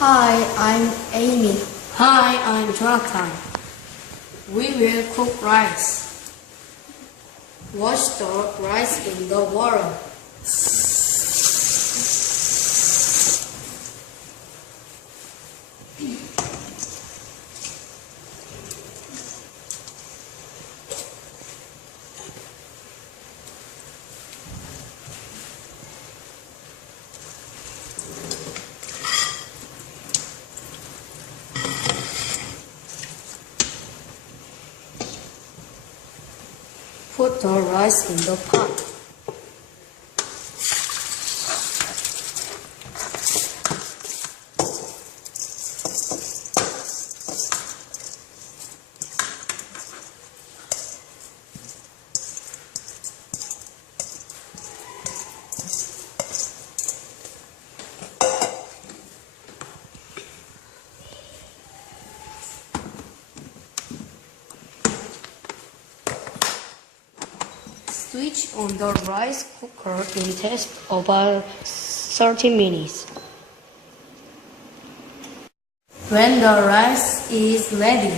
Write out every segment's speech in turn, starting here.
Hi, I'm Amy. Hi, I'm Jonathan. We will cook rice. Wash the rice in the water. Put the rice in the pot. Switch on the rice cooker in test about 30 minutes. When the rice is ready,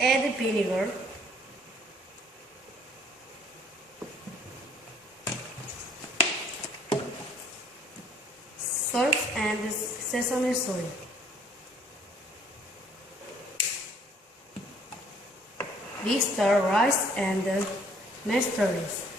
add vinegar, salt and sesame oil. Mix the rice and mash the rice.